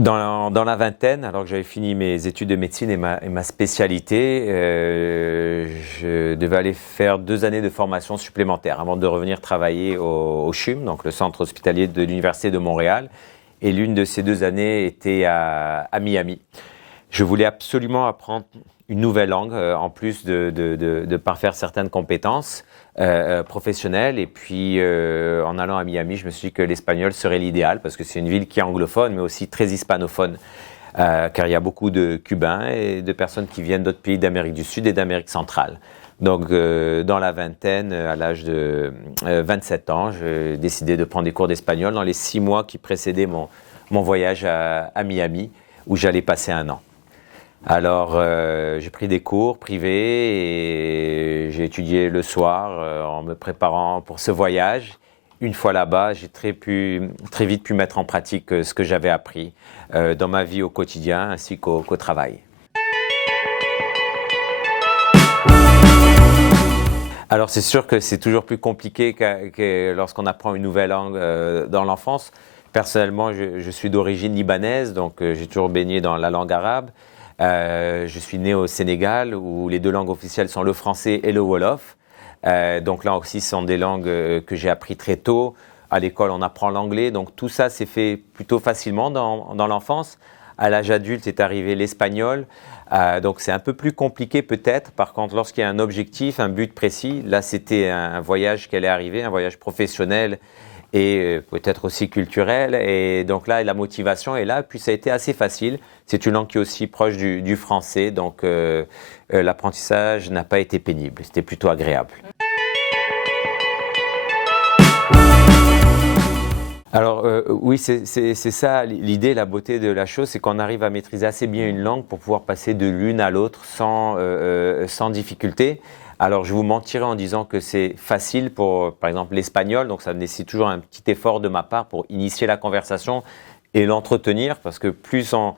Dans la vingtaine, alors que j'avais fini mes études de médecine et ma spécialité, je devais aller faire 2 années de formation supplémentaire avant de revenir travailler au CHUM, donc le centre hospitalier de l'Université de Montréal. Et l'une de ces 2 années était à Miami. Je voulais absolument apprendre une nouvelle langue, en plus de parfaire certaines compétences professionnelles. Et puis, en allant à Miami, je me suis dit que l'espagnol serait l'idéal, parce que c'est une ville qui est anglophone, mais aussi très hispanophone, car il y a beaucoup de Cubains et de personnes qui viennent d'autres pays d'Amérique du Sud et d'Amérique centrale. Donc, dans la vingtaine, à l'âge de 27 ans, j'ai décidé de prendre des cours d'espagnol dans les 6 mois qui précédaient mon voyage à Miami, où j'allais passer un an. Alors, j'ai pris des cours privés et j'ai étudié le soir en me préparant pour ce voyage. Une fois là-bas, j'ai très vite pu mettre en pratique ce que j'avais appris dans ma vie au quotidien ainsi qu'au travail. Alors, c'est sûr que c'est toujours plus compliqué que lorsqu'on apprend une nouvelle langue dans l'enfance. Personnellement, je suis d'origine libanaise, donc j'ai toujours baigné dans la langue arabe. Je suis né au Sénégal, où les 2 langues officielles sont le français et le wolof. Donc là aussi, ce sont des langues que j'ai appris très tôt. À l'école, on apprend l'anglais. Donc tout ça s'est fait plutôt facilement dans l'enfance. À l'âge adulte est arrivé l'espagnol. Donc c'est un peu plus compliqué peut-être. Par contre, lorsqu'il y a un objectif, un but précis, là c'était un voyage qu'elle est arrivée, un voyage professionnel et peut-être aussi culturel. Et donc là, la motivation est là. Puis ça a été assez facile. C'est une langue qui est aussi proche du français. Donc l'apprentissage n'a pas été pénible. C'était plutôt agréable. Alors oui, c'est ça l'idée, la beauté de la chose, c'est qu'on arrive à maîtriser assez bien une langue pour pouvoir passer de l'une à l'autre sans difficulté. Alors je vous mentirais en disant que c'est facile pour, par exemple, l'espagnol, donc ça nécessite toujours un petit effort de ma part pour initier la conversation et l'entretenir, parce que plus on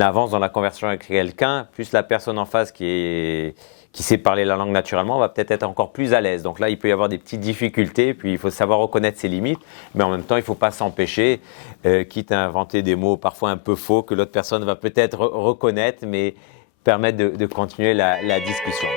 avance dans la conversation avec quelqu'un, plus la personne en face qui sait parler la langue naturellement va peut-être être encore plus à l'aise. Donc là, il peut y avoir des petites difficultés, puis il faut savoir reconnaître ses limites, mais en même temps, il ne faut pas s'empêcher, quitte à inventer des mots parfois un peu faux que l'autre personne va peut-être reconnaître, mais permettre de continuer la discussion.